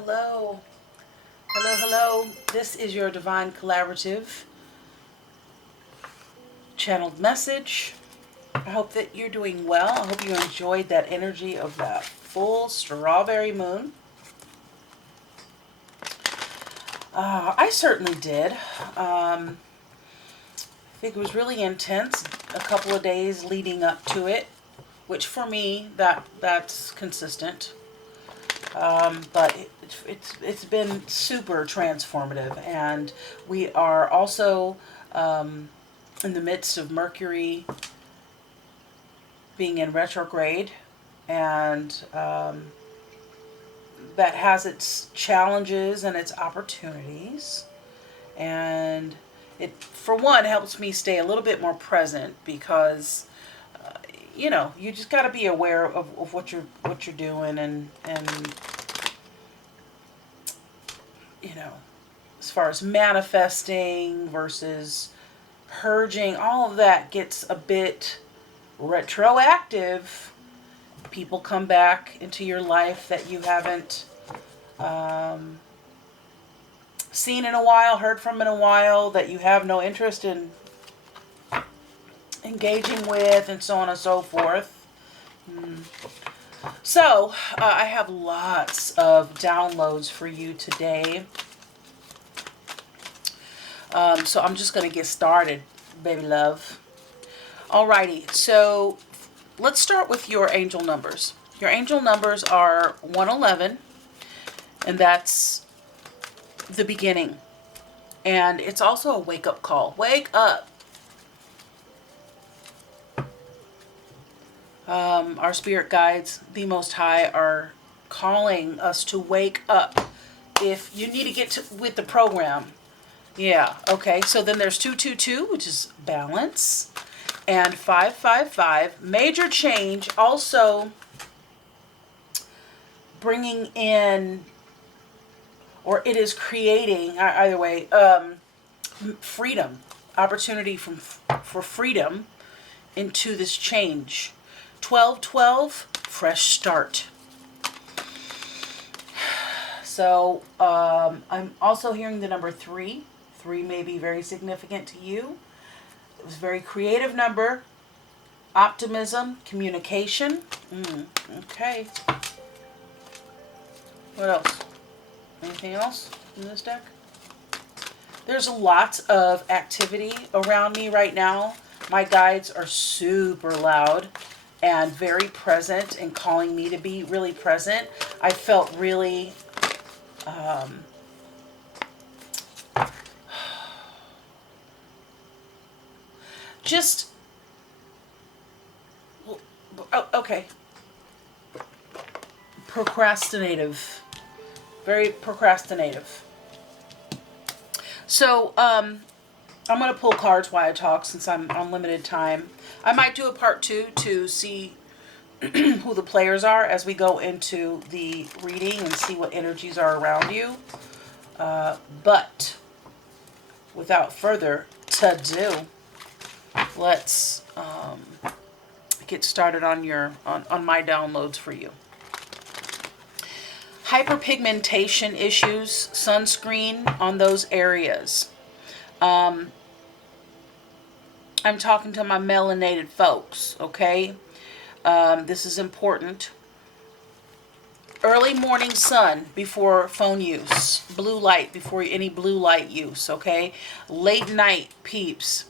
Hello. Hello, hello. This is your Divine Collaborative channeled message. I hope that you're doing well. I hope you enjoyed that energy of that full strawberry moon. I certainly did. I think it was really intense. A couple of days leading up to it, which for me that's consistent. But it's been super transformative, and we are also in the midst of Mercury being in retrograde, and that has its challenges and its opportunities. And it, for one, helps me stay a little bit more present because you just got to be aware of what you're doing, and as far as manifesting versus purging, all of that gets a bit retroactive. People come back into your life that you haven't seen in a while, heard from in a while, that you have no interest in engaging with, and so on and so forth. So, I have lots of downloads for you today. So I'm just going to get started, baby love. Alrighty, so let's start with your angel numbers. Your angel numbers are 111, and that's the beginning. And it's also a wake-up call. Wake up! Our spirit guides, the Most High, are calling us to wake up. If you need to get with the program. Yeah, okay. So then there's 222, which is balance, and 555, major change, also bringing in, or it is creating, either way, freedom, opportunity for freedom into this change. 1212, fresh start. So I'm also hearing the number 3. 3 may be very significant to you. It was a very creative number. Optimism, communication. Okay. What else? Anything else in this deck? There's lots of activity around me right now. My guides are super loud and very present and calling me to be really present. I felt really just okay, procrastinative, very procrastinative. So I'm going to pull cards while I talk, since I'm on limited time. I might do a part 2 to see who the players are as we go into the reading and see what energies are around you. But without further ado, let's get started on my downloads for you. Hyperpigmentation issues, sunscreen on those areas. I'm talking to my melanated folks, okay? This is important. Early morning sun before phone use. Blue light before any blue light use, okay? Late night peeps.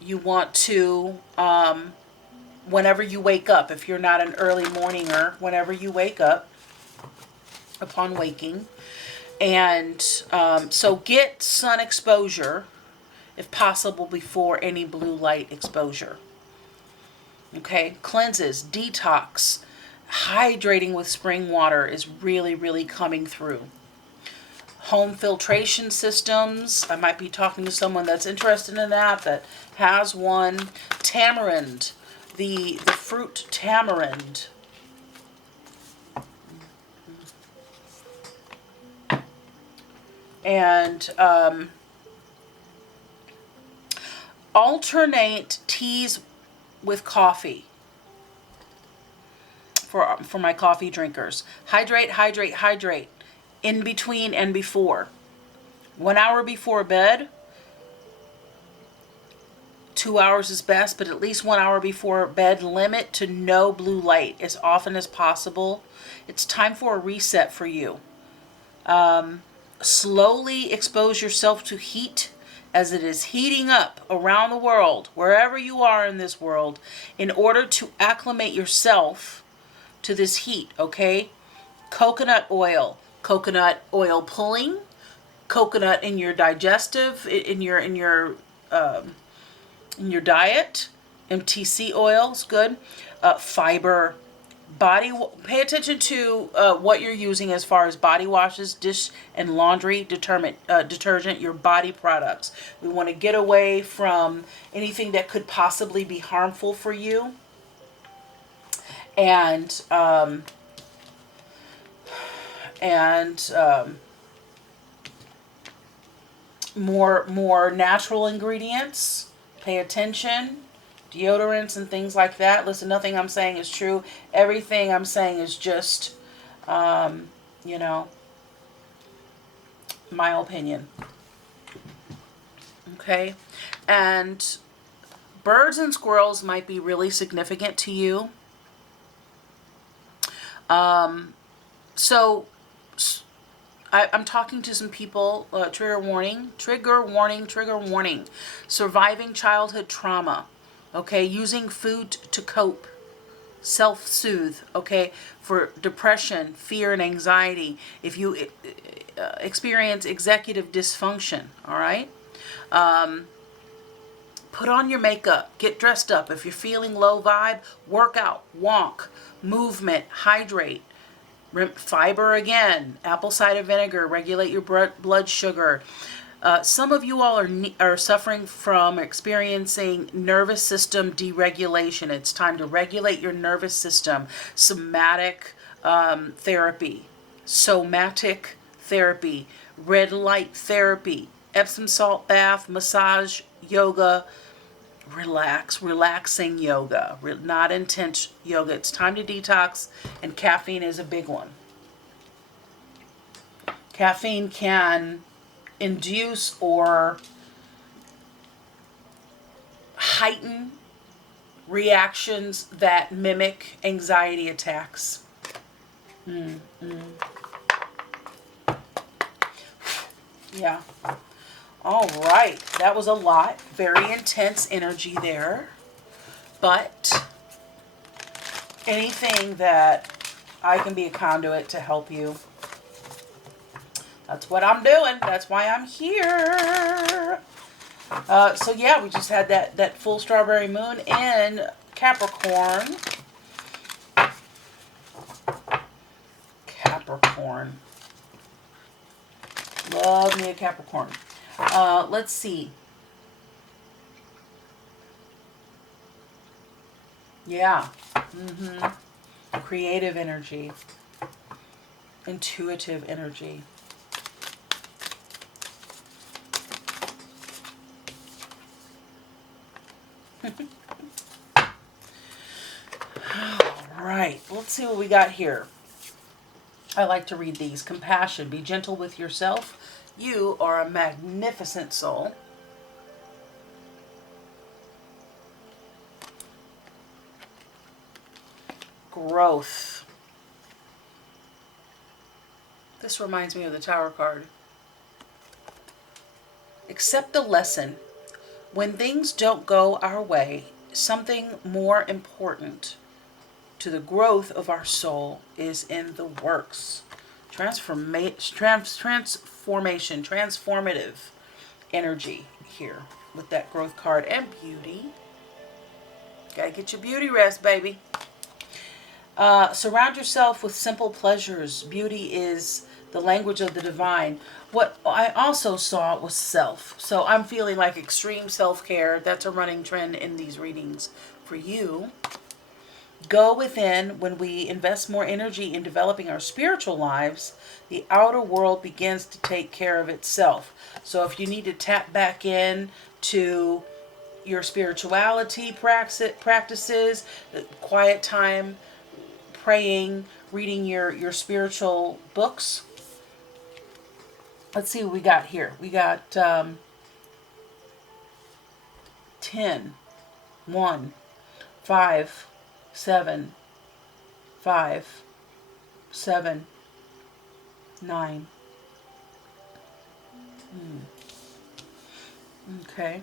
You want to, whenever you wake up, if you're not an early morninger, whenever you wake up, upon waking. And so get sun exposure, if possible, before any blue light exposure. Okay, cleanses, detox, hydrating with spring water is really, really coming through. Home filtration systems. I might be talking to someone that's interested in that has one. Tamarind, the fruit tamarind. And alternate teas with coffee. for my coffee drinkers. Hydrate, hydrate, hydrate. In between and before. 1 hour before bed. 2 hours is best, but at least 1 hour before bed, limit to no blue light as often as possible. It's time for a reset for you. Slowly expose yourself to heat as it is heating up around the world, wherever you are in this world, in order to acclimate yourself to this heat, okay? Coconut oil pulling, coconut in your digestive, in your diet. MTC oil is good. Fiber, pay attention to what you're using as far as body washes, dish and laundry detergent, your body products. We want to get away from anything that could possibly be harmful for you. And more natural ingredients. Pay attention. Deodorants and things like that. Listen, nothing I'm saying is true. Everything I'm saying is just, you know, my opinion. Okay? And birds and squirrels might be really significant to you. So I'm talking to some people, trigger warning, surviving childhood trauma, okay, using food to cope, self-soothe, okay, for depression, fear, and anxiety, if you experience executive dysfunction, all right, put on your makeup, get dressed up. If you're feeling low vibe, work out, walk, movement, hydrate. Fiber again, apple cider vinegar, regulate your blood sugar. Some of you all are suffering from experiencing nervous system deregulation. It's time to regulate your nervous system. Somatic therapy, red light therapy, Epsom salt bath, massage, yoga, relaxing yoga, not intense yoga. It's time to detox, and caffeine is a big one. Caffeine can induce or heighten reactions that mimic anxiety attacks. Yeah. All right, that was a lot. Very intense energy there. But anything that I can be a conduit to help you, that's what I'm doing. That's why I'm here. So yeah, we just had that full strawberry moon in Capricorn. Love me a Capricorn. Let's see. Yeah. Creative energy. Intuitive energy. All right. Let's see what we got here. I like to read these. Compassion. Be gentle with yourself. You are a magnificent soul. Growth. This reminds me of the Tower card. Accept the lesson. When things don't go our way, something more important to the growth of our soul is in the works. Transformative energy here with that growth card. And beauty. Gotta get your beauty rest, baby. Surround yourself with simple pleasures. Beauty is the language of the divine. What I also saw was self. So I'm feeling like extreme self-care. That's a running trend in these readings for you. Go within. When we invest more energy in developing our spiritual lives, the outer world begins to take care of itself. So if you need to tap back in to your spirituality practices, quiet time, praying, reading your spiritual books. Let's see what we got here. We got 10, 1, 5, 7, 5, 7, 9. Okay.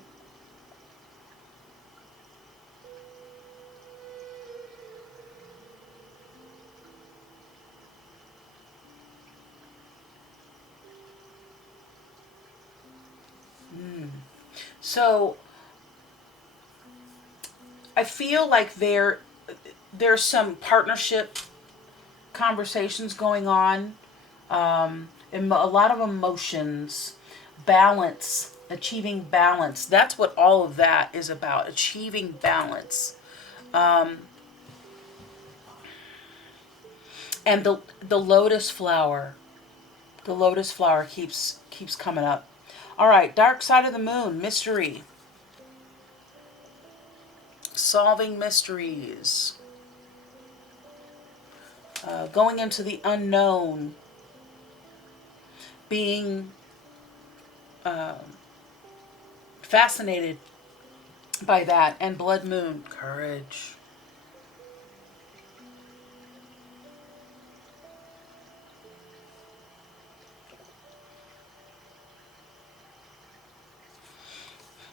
So I feel like there's some partnership conversations going on, and a lot of emotions, balance, achieving balance. That's what all of that is about, achieving balance. And the lotus flower, keeps coming up. All right, dark side of the moon, mystery. Solving mysteries. Going into the unknown. Being fascinated by that. And blood moon, courage.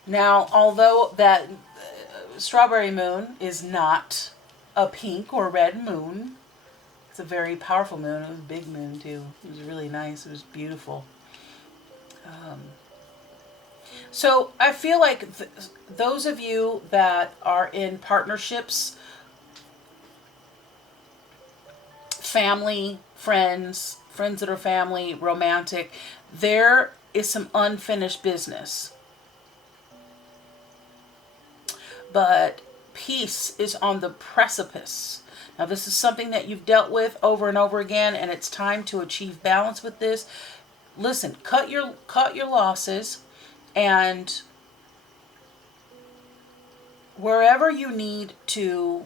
Now, although that strawberry moon is not a pink or red moon, it's a very powerful moon. It was a big moon too. It was really nice. It was beautiful. So I feel like those of you that are in partnerships, family, friends that are family, romantic, there is some unfinished business. But peace is on the precipice. Now, this is something that you've dealt with over and over again, and it's time to achieve balance with this. Listen, cut your losses, and wherever you need to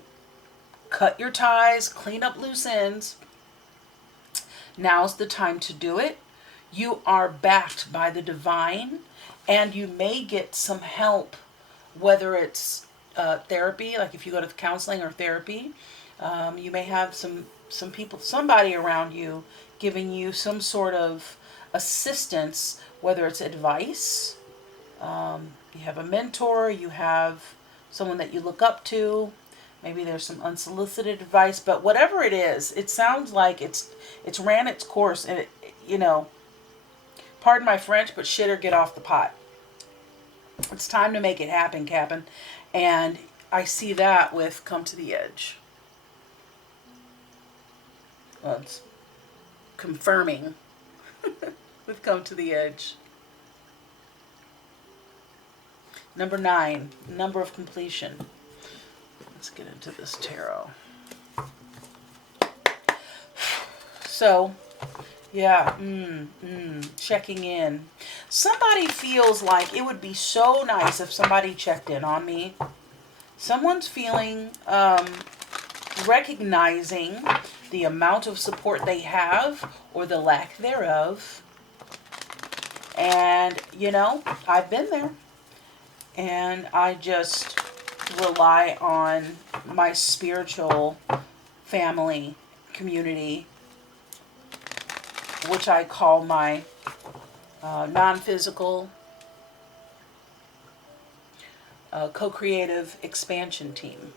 cut your ties, clean up loose ends, now's the time to do it. You are backed by the divine, and you may get some help, whether it's therapy, like if you go to counseling or therapy, you may have some people, somebody around you giving you some sort of assistance, whether it's advice, you have a mentor, you have someone that you look up to, maybe there's some unsolicited advice, but whatever it is, it sounds like it's ran its course, and pardon my French, but shit or get off the pot. It's time to make it happen, Captain. And I see that with Come to the Edge. Well, it's confirming with Come to the Edge. Number 9, number of completion. Let's get into this tarot. So, yeah, checking in. Somebody feels like it would be so nice if somebody checked in on me. Someone's feeling, recognizing the amount of support they have or the lack thereof. And, I've been there. And I just rely on my spiritual family, community, which I call my non-physical co-creative expansion team.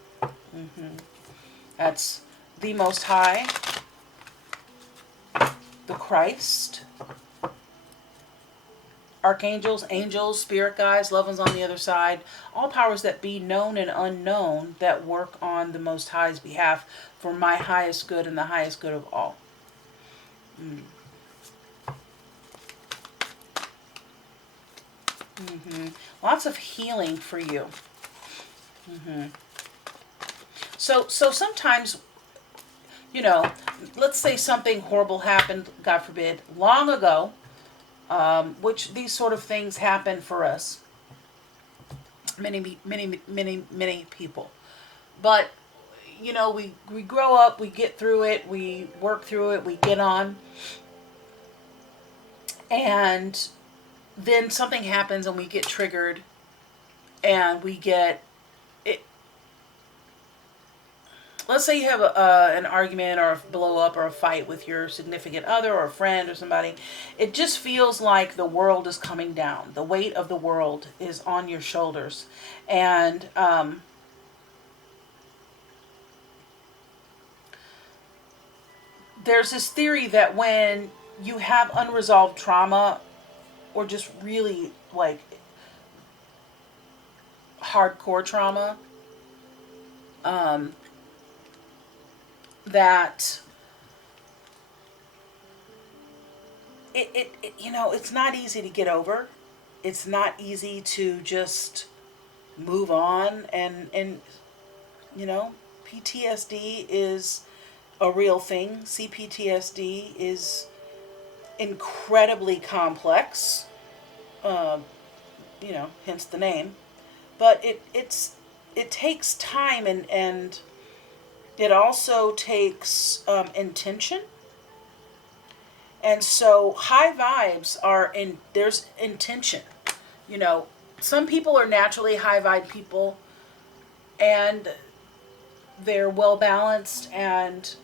That's the Most High, the Christ, archangels, angels, spirit guides, loved ones on the other side, all powers that be, known and unknown, that work on the Most High's behalf for my highest good and the highest good of all. Lots of healing for you. So sometimes, let's say something horrible happened, God forbid, long ago, which these sort of things happen for us, many people. But you know, we grow up, we get through it, we work through it, we get on. And then something happens and we get triggered and we get it. Let's say you have an argument or a blow up or a fight with your significant other or a friend or somebody. It just feels like the world is coming down. The weight of the world is on your shoulders. And there's this theory that when you have unresolved trauma or just really like hardcore trauma, that you know, it's not easy to get over. It's not easy to just move on. And you know, PTSD is a real thing. CPTSD is incredibly complex, you know, hence the name. But it takes time, and it also takes intention. And so high vibes are there's intention. You know, some people are naturally high vibe people, and they're well balanced and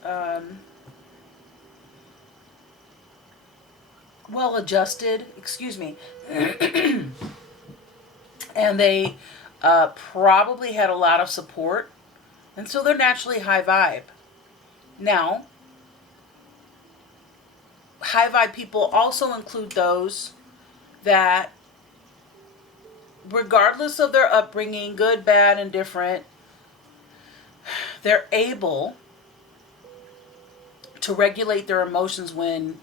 well adjusted. Excuse me. And they probably had a lot of support, and so they're naturally high vibe. Now, high vibe people also include those that, regardless of their upbringing, good, bad, and different, they're able to regulate their emotions when,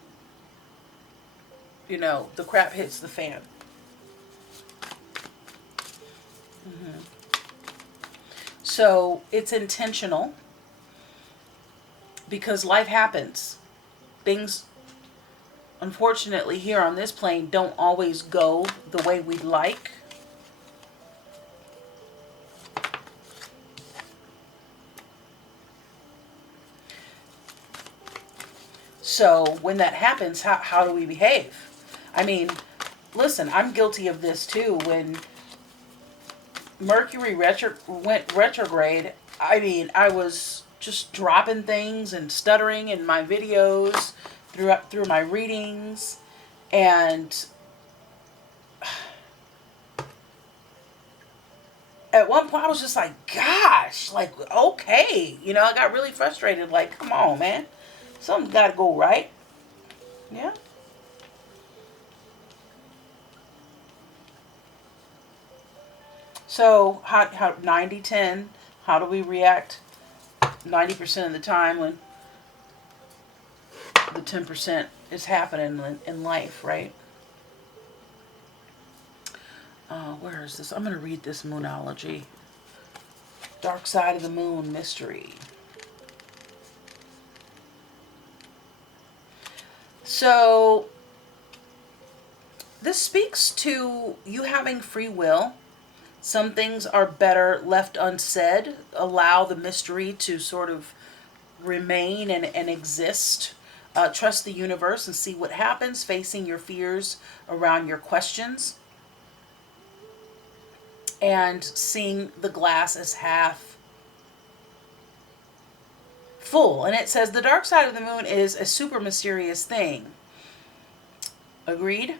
you know, the crap hits the fan. So it's intentional, because life happens. Things, unfortunately, here on this plane don't always go the way we'd like. So when that happens, how do we behave? I mean, listen, I'm guilty of this too. When Mercury went retrograde, I mean, I was just dropping things and stuttering in my videos, through my readings, and at one point I was just like, gosh, like, okay, you know, I got really frustrated, like, come on, man, something's got to go right. Yeah. So how 90-10, how do we react 90% of the time when the 10% is happening in life, right? Where is this? I'm going to read this Moonology. Dark Side of the Moon Mystery. So this speaks to you having free will. Some things are better left unsaid. Allow the mystery to sort of remain and exist. Trust the universe and see what happens, facing your fears around your questions, and seeing the glass as half full. And it says the dark side of the moon is a super mysterious thing. Agreed?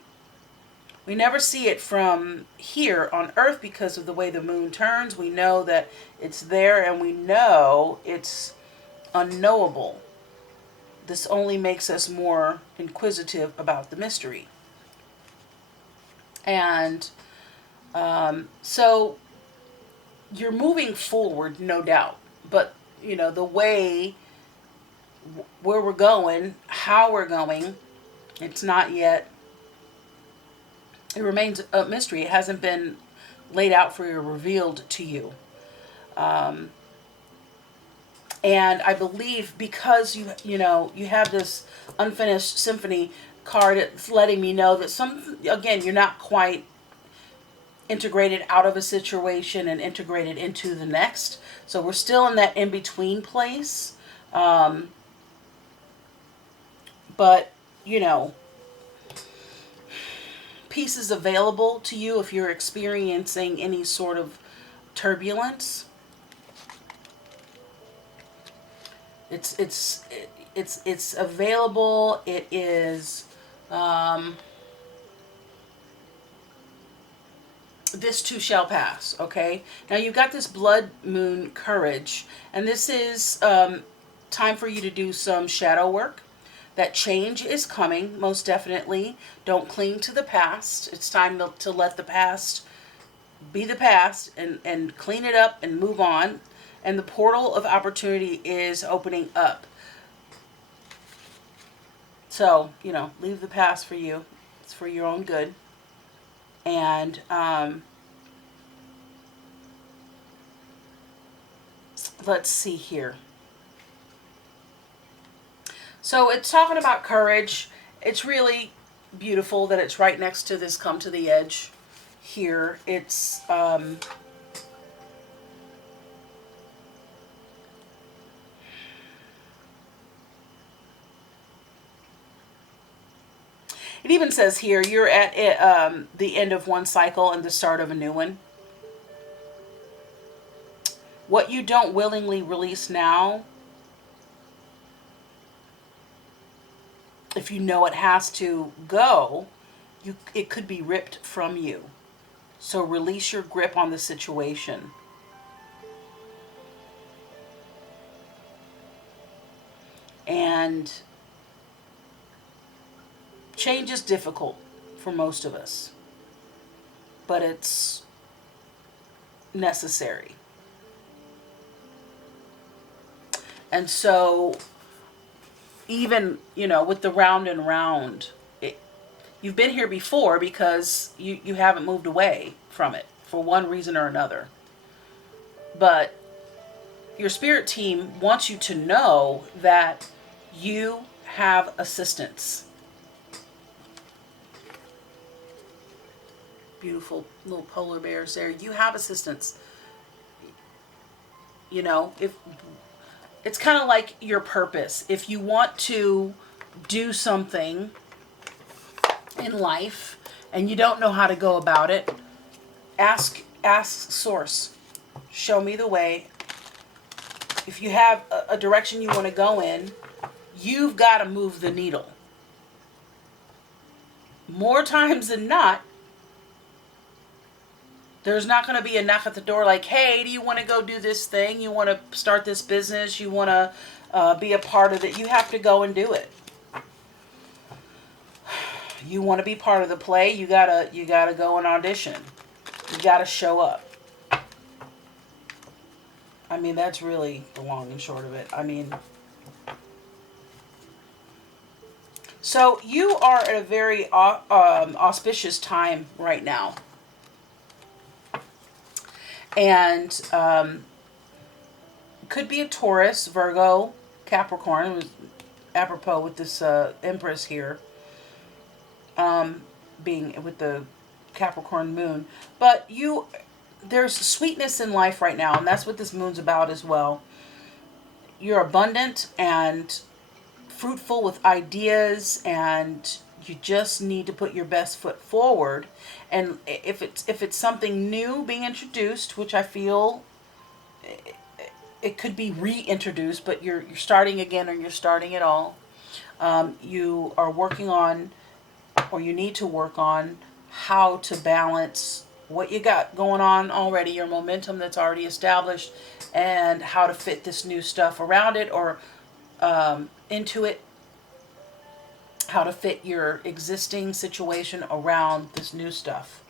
We never see it from here on Earth because of the way the moon turns. We know that it's there, and we know it's unknowable. This only makes us more inquisitive about the mystery. And so you're moving forward, no doubt. But, you know, the way, where we're going, how we're going, it's not yet, it remains a mystery. It hasn't been laid out for you or revealed to you. And I believe because you know, you have this unfinished symphony card, it's letting me know that again, you're not quite integrated out of a situation and integrated into the next. So we're still in that in-between place. But, you know, peace is available to you if you're experiencing any sort of turbulence. It's available. It is this too shall pass. Okay, now you've got this blood moon courage, and this is time for you to do some shadow work. That change is coming, most definitely. Don't cling to the past. It's time to let the past be the past and clean it up and move on. And the portal of opportunity is opening up. So, you know, leave the past for you. It's for your own good. And let's see here. So it's talking about courage. It's really beautiful that it's right next to this come to the edge here. It's it even says here you're at the end of one cycle and the start of a new one. What you don't willingly release now, if you know it has to go, it could be ripped from you. So release your grip on the situation. And change is difficult for most of us, but it's necessary. And so even, you know, with the round and round, you've been here before because you haven't moved away from it for one reason or another. But your spirit team wants you to know that you have assistance. Beautiful little polar bears there. You have assistance. You know, if it's kind of like your purpose. If you want to do something in life and you don't know how to go about it, ask source. Show me the way. If you have a direction you want to go in, you've got to move the needle. More times than not, there's not going to be a knock at the door like, hey, do you want to go do this thing? You want to start this business? You want to be a part of it? You have to go and do it. You want to be part of the play? You gotta go and audition. You gotta show up. I mean, that's really the long and short of it. I mean, so you are at a very auspicious time right now. And could be a Taurus, Virgo, Capricorn. It was apropos with this Empress here. Being with the Capricorn moon. But there's sweetness in life right now, and that's what this moon's about as well. You're abundant and fruitful with ideas, and you just need to put your best foot forward. And if it's something new being introduced, which I feel it could be reintroduced, but you're starting again, or you're starting it all. You are working on, or you need to work on, how to balance what you got going on already, your momentum that's already established, and how to fit this new stuff around it, or into it. How to fit your existing situation around this new stuff.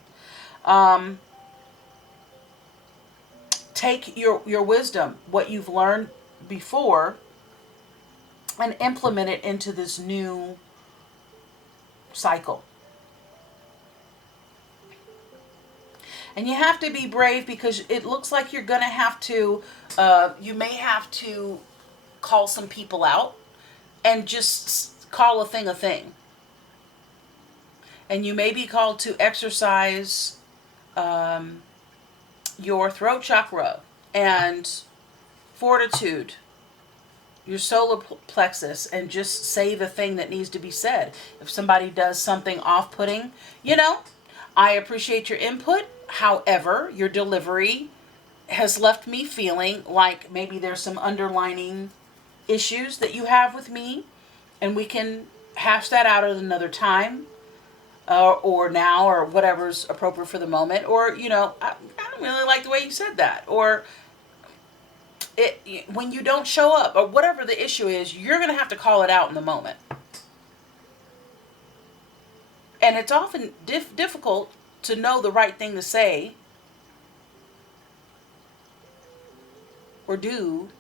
Take your wisdom, what you've learned before, and implement it into this new cycle. And you have to be brave, because it looks like you're going to have to, you may have to call some people out and just call a thing. And you may be called to exercise your throat chakra and fortitude, your solar plexus, and just say the thing that needs to be said. If somebody does something off-putting, I appreciate your input. However, your delivery has left me feeling like maybe there's some underlining issues that you have with me, and we can hash that out at another time, or now, or whatever's appropriate for the moment. Or, I don't really like the way you said that. Or when you don't show up, or whatever the issue is, you're going to have to call it out in the moment. And it's often difficult to know the right thing to say or do,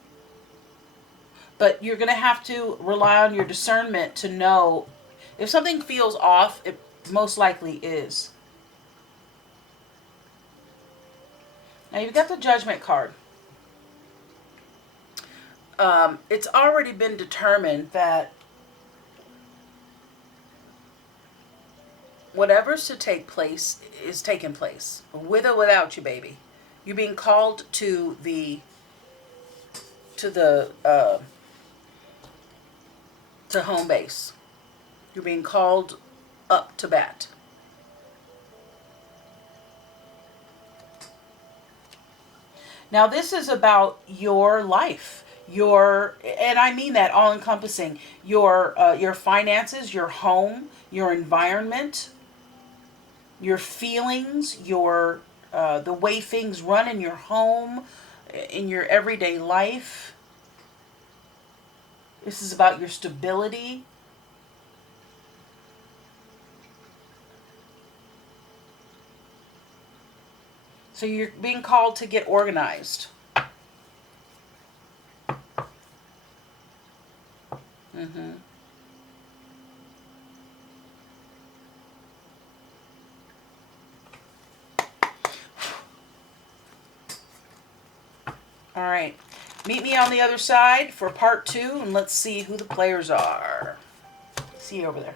but you're going to have to rely on your discernment to know if something feels off. It most likely is. Now you've got the Judgment card. It's already been determined that whatever's to take place is taking place, with or without you, baby. You're being called to home base. You're being called up to bat. Now this is about your life, and I mean that all encompassing, your finances, your home, your environment, your feelings, the way things run in your home, in your everyday life. This is about your stability. So you're being called to get organized. All right. Meet me on the other side for part 2, and let's see who the players are. See you over there.